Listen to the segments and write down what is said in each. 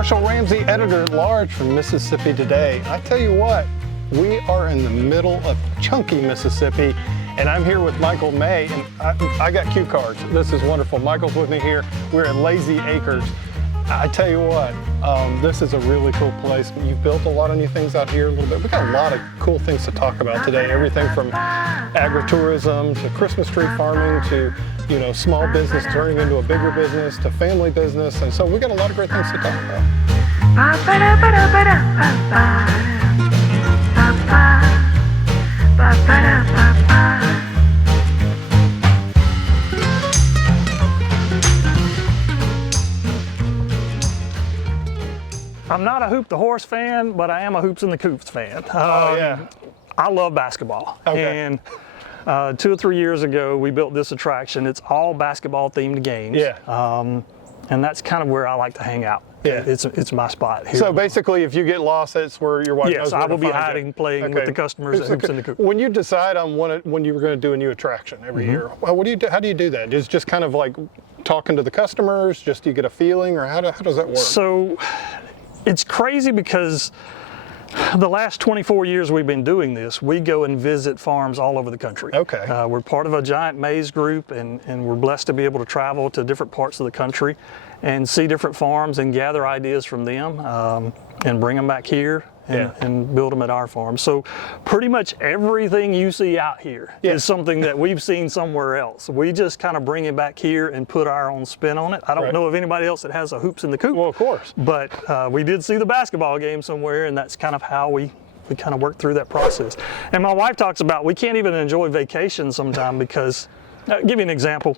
Marshall Ramsey, editor-at-large from Mississippi Today. I tell you what, we are in the middle of chunky Mississippi, and I'm here with Michael May, and I got cue cards. This is wonderful. Michael's with me here. We're at Lazy Acres. I tell you what, this is a really cool place. You've built a lot of new things out here a little bit. We've got a lot of cool things to talk about today. Everything from agri-tourism to Christmas tree farming to, small business turning into a bigger business to family business. And so we got a lot of great things to talk about. I'm not a Hoop the Horse fan, but I am a Hoops in the Coops fan. Yeah. I love basketball. Okay. And 2 or 3 years ago, we built this attraction. It's all basketball themed games. Yeah. And that's kind of where I like to hang out. Yeah. It's my spot here. So basically, if you get lost, that's where your wife knows Yes, where I will to be find hiding, you. playing with the customers at Hoops in the Coop. When you decide on when you were going to do a new attraction every year, well, what do you do? How do you do that? Is it just kind of like talking to the customers? Just do you get a feeling, or how does that work? So it's crazy because the last 24 years we've been doing this, we go and visit farms all over the country. Okay. We're part of a giant maize group, and we're blessed to be able to travel to different parts of the country and see different farms and gather ideas from them and bring them back here and build them at our farm. So pretty much everything you see out here is something that we've seen somewhere else. We just kind of bring it back here and put our own spin on it. I don't know of anybody else that has a Hoops in the Coop. Well, of course. But we did see the basketball game somewhere, and that's kind of how we kind of work through that process. And my wife talks about we can't even enjoy vacation sometime because, I'll give you an example.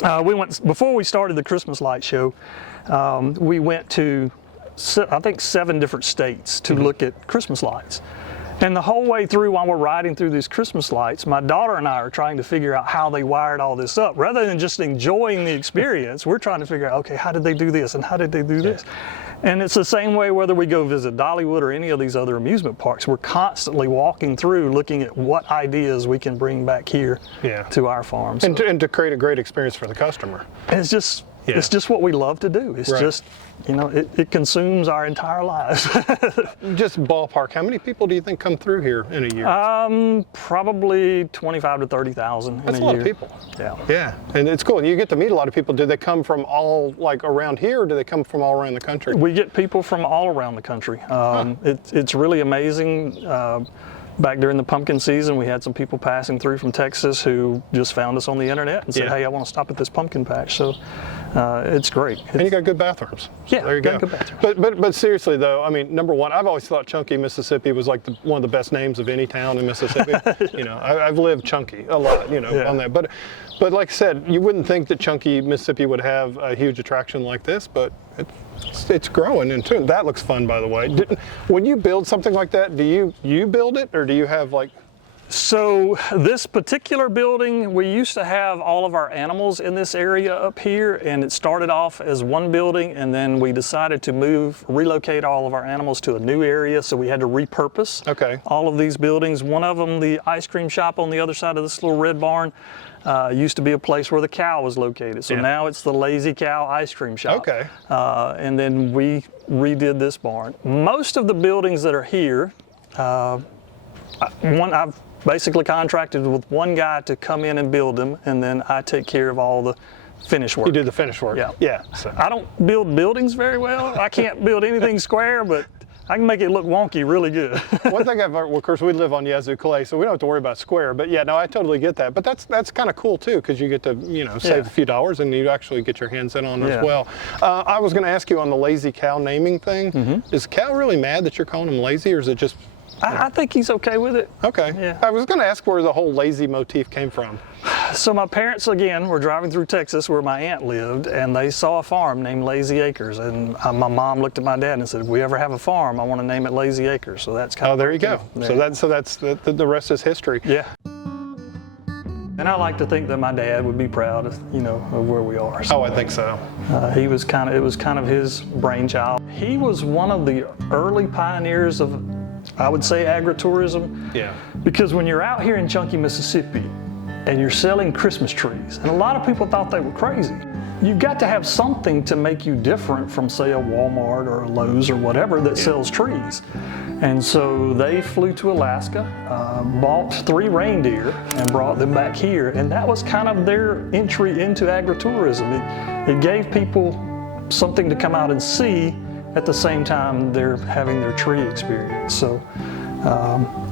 Before we started the Christmas light show, we went to, I think, 7 different states to look at Christmas lights. And the whole way through, while we're riding through these Christmas lights, my daughter and I are trying to figure out how they wired all this up. Rather than just enjoying the experience, we're trying to figure out, okay, how did they do this and how did they do this? And it's the same way whether we go visit Dollywood or any of these other amusement parks. We're constantly walking through looking at what ideas we can bring back here to our farms. And to create a great experience for the customer. It's just what we love to do. It's just, it consumes our entire lives. Just ballpark, how many people do you think come through here in a year? Probably 25 to 30,000 in a year. That's a lot of people. Yeah. Yeah, and it's cool. And you get to meet a lot of people. Do they come from all, like, around here, or do they come from all around the country? We get people from all around the country. It's really amazing. Back during the pumpkin season, we had some people passing through from Texas who just found us on the internet and said, hey, I want to stop at this pumpkin patch. So it's great. And you got good bathrooms. Yeah, so there you go. Good bathrooms. But seriously though, I mean, number one, I've always thought Chunky, Mississippi was like one of the best names of any town in Mississippi. I've lived Chunky a lot, on that. But like I said, you wouldn't think that Chunky, Mississippi would have a huge attraction like this, but it's growing, and that looks fun, by the way. When you build something like that, do you build it, or do you have like? So this particular building, we used to have all of our animals in this area up here, and it started off as one building, and then we decided to relocate all of our animals to a new area, so we had to repurpose all of these buildings. One of them, the ice cream shop on the other side of this little red barn, used to be a place where the cow was located. So now it's the Lazy Cow ice cream shop. Okay. And then we redid this barn. Most of the buildings that are here, I've basically contracted with one guy to come in and build them, and then I take care of all the finish work. You do the finish work. Yeah. So I don't build buildings very well. I can't build anything square, but I can make it look wonky really good. One thing of course, we live on Yazoo clay, so we don't have to worry about square. But yeah, no, I totally get that. But that's kind of cool too, because you get to save a few dollars, and you actually get your hands in on it as well. I was going to ask you on the Lazy Cow naming thing. Is Cow really mad that you're calling him lazy, or is it just? I think he's okay with it. Okay. Yeah. I was going to ask where the whole lazy motif came from. So my parents, again, were driving through Texas where my aunt lived, and they saw a farm named Lazy Acres. And my mom looked at my dad and said, if we ever have a farm, I want to name it Lazy Acres. So that's kind of. Oh, there you go. So that's the rest is history. Yeah. And I like to think that my dad would be proud of, of where we are. So, I think so. it was kind of his brainchild. He was one of the early pioneers of, I would say, agri-tourism. Yeah. Because when you're out here in chunky Mississippi and you're selling Christmas trees, and a lot of people thought they were crazy, you've got to have something to make you different from, say, a Walmart or a Lowe's or whatever that sells trees. And so they flew to Alaska, bought 3 reindeer and brought them back here. And that was kind of their entry into agri-tourism. It gave people something to come out and see at the same time they're having their tree experience. So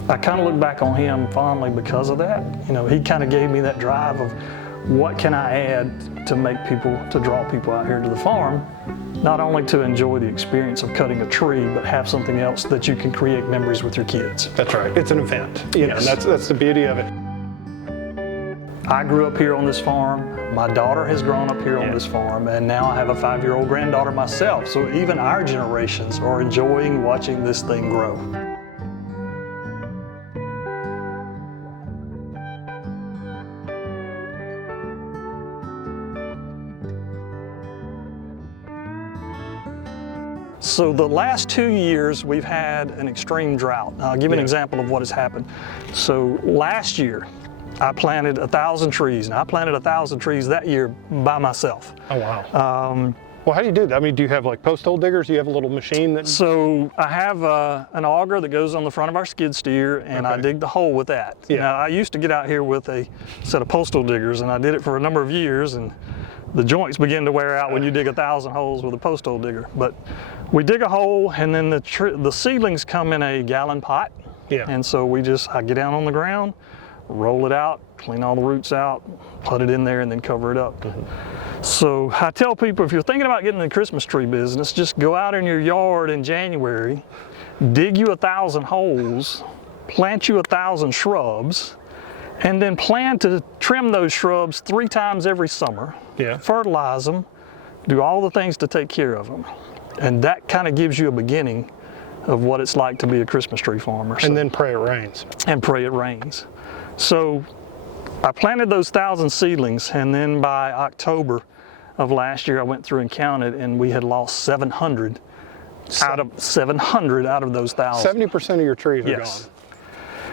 I kind of look back on him fondly because of that. You know, he kind of gave me that drive of what can I add to make people, to draw people out here to the farm, not only to enjoy the experience of cutting a tree, but have something else that you can create memories with your kids. That's right. It's an event. You know, and that's the beauty of it. I grew up here on this farm. My daughter has grown up here on this farm, and now I have a 5-year-old granddaughter myself. So even our generations are enjoying watching this thing grow. So the last 2 years, we've had an extreme drought. I'll give you an example of what has happened. So last year, I planted 1,000 trees, and I planted 1,000 trees that year by myself. Oh, wow. Well, how do you do that? I mean, do you have like post hole diggers? Do you have a little machine that? So I have an auger that goes on the front of our skid steer, and I dig the hole with that. Yeah. Now, I used to get out here with a set of postal diggers, and I did it for a number of years, and the joints begin to wear out when you dig 1,000 holes with a post hole digger. But we dig a hole, and then the seedlings come in a gallon pot. Yeah. And so I get down on the ground, roll it out, clean all the roots out, put it in there, and then cover it up. So I tell people, if you're thinking about getting in the Christmas tree business, just go out in your yard in January, dig you 1,000 holes, plant you 1,000 shrubs, and then plan to trim those shrubs 3 times every summer. Yeah. Fertilize them, do all the things to take care of them. And that kind of gives you a beginning of what it's like to be a Christmas tree farmer. And then pray it rains. And pray it rains. So I planted those 1,000 seedlings, and then by October of last year, I went through and counted, and we had lost 700 out of those 1,000. 70% of your trees are gone.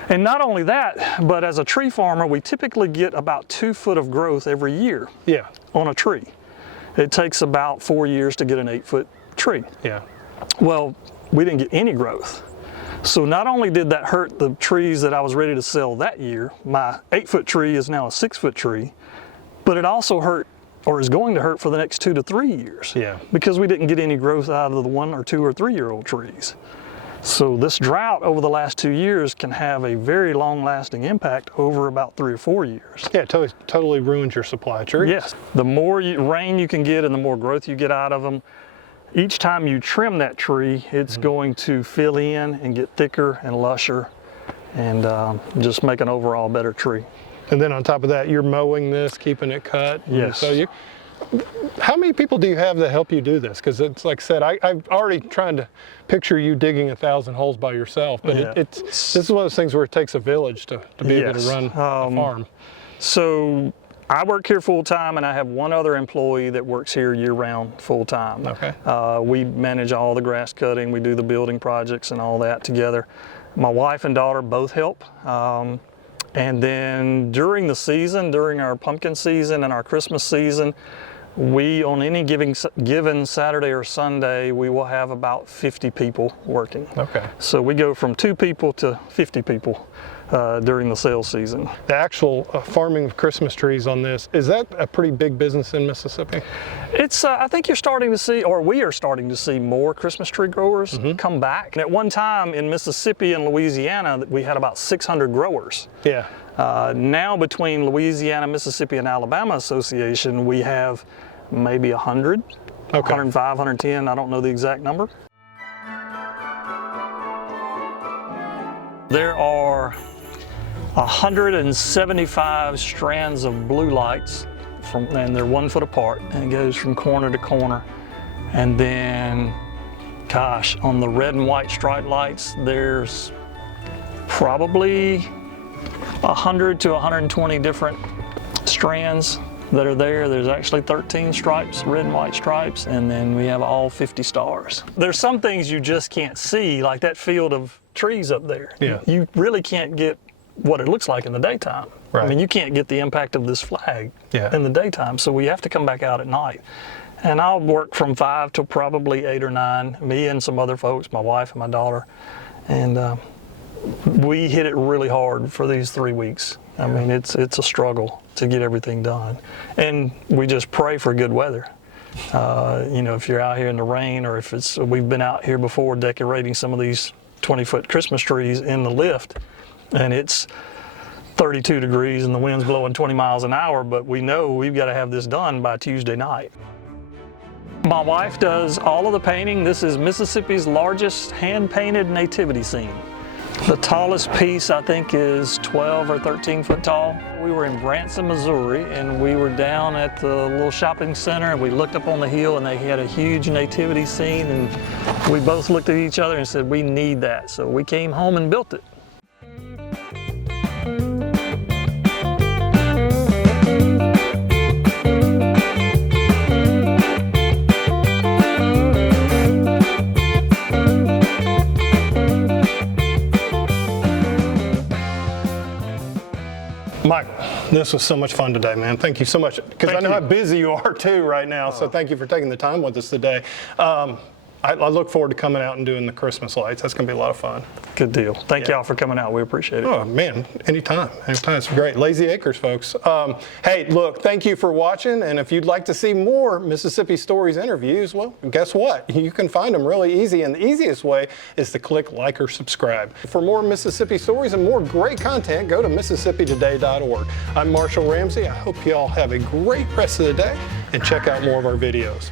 And not only that, but as a tree farmer, we typically get about 2 foot of growth every year on a tree. It takes about 4 years to get an 8-foot tree. Yeah. Well, we didn't get any growth. So not only did that hurt the trees that I was ready to sell that year, my 8-foot tree is now a 6-foot tree, but it also hurt, or is going to hurt, for the next 2 to 3 years. Yeah. Because we didn't get any growth out of the 1 or 2 or 3-year-old trees. So this drought over the last 2 years can have a very long-lasting impact over about 3 or 4 years. Yeah, it totally ruins your supply of trees. Yes. The more rain you can get and the more growth you get out of them, each time you trim that tree, it's going to fill in and get thicker and lusher and just make an overall better tree. And then on top of that, you're mowing this, keeping it cut. Yes. So how many people do you have that help you do this? Because it's like I said, I've already tried to picture you digging 1,000 holes by yourself, but this is one of those things where it takes a village to be able to run a farm. So I work here full time, and I have one other employee that works here year round full time. Okay. We manage all the grass cutting, we do the building projects and all that together. My wife and daughter both help. And then during the season, during our pumpkin season and our Christmas season, we, on any given Saturday or Sunday, we will have about 50 people working. Okay. So we go from 2 people to 50 people during the sales season. The actual farming of Christmas trees on this, is that a pretty big business in Mississippi? It's, I think you're starting to see, or we are starting to see, more Christmas tree growers come back. And at one time in Mississippi and Louisiana, we had about 600 growers. Yeah. Now between Louisiana, Mississippi, and Alabama Association, we have maybe 100, 105, 110, I don't know the exact number. There are 175 strands of blue lights, and they're 1 foot apart, and it goes from corner to corner. And then, gosh, on the red and white stripe lights, there's probably 100 to 120 different strands that are there. There's actually 13 stripes, red and white stripes, and then we have all 50 stars. There's some things you just can't see, like that field of trees up there. Yeah. You really can't get what it looks like in the daytime. Right. I mean, you can't get the impact of this flag Yeah. in the daytime, so we have to come back out at night. And I'll work from 5 till probably 8 or 9, me and some other folks, my wife and my daughter. And we hit it really hard for these 3 weeks. I mean, it's a struggle to get everything done. And we just pray for good weather. You know, if you're out here in the rain, or if we've been out here before decorating some of these 20-foot Christmas trees in the lift, and it's 32 degrees and the wind's blowing 20 miles an hour, but we know we've got to have this done by Tuesday night. My wife does all of the painting. This is Mississippi's largest hand-painted nativity scene. The tallest piece, I think, is 12 or 13 foot tall. We were in Branson, Missouri, and we were down at the little shopping center, and we looked up on the hill, and they had a huge nativity scene, and we both looked at each other and said, we need that. So we came home and built it. Michael, this was so much fun today, man. Thank you so much. Because I know how busy you are too right now, so thank you for taking the time with us today. I look forward to coming out and doing the Christmas lights. That's going to be a lot of fun. Good deal. Thank y'all for coming out. We appreciate it. Oh, man, anytime. It's great. Lazy Acres, folks. Hey, look, thank you for watching. And if you'd like to see more Mississippi Stories interviews, well, guess what? You can find them really easy. And the easiest way is to click like or subscribe. For more Mississippi stories and more great content, go to MississippiToday.org. I'm Marshall Ramsey. I hope you all have a great rest of the day and check out more of our videos.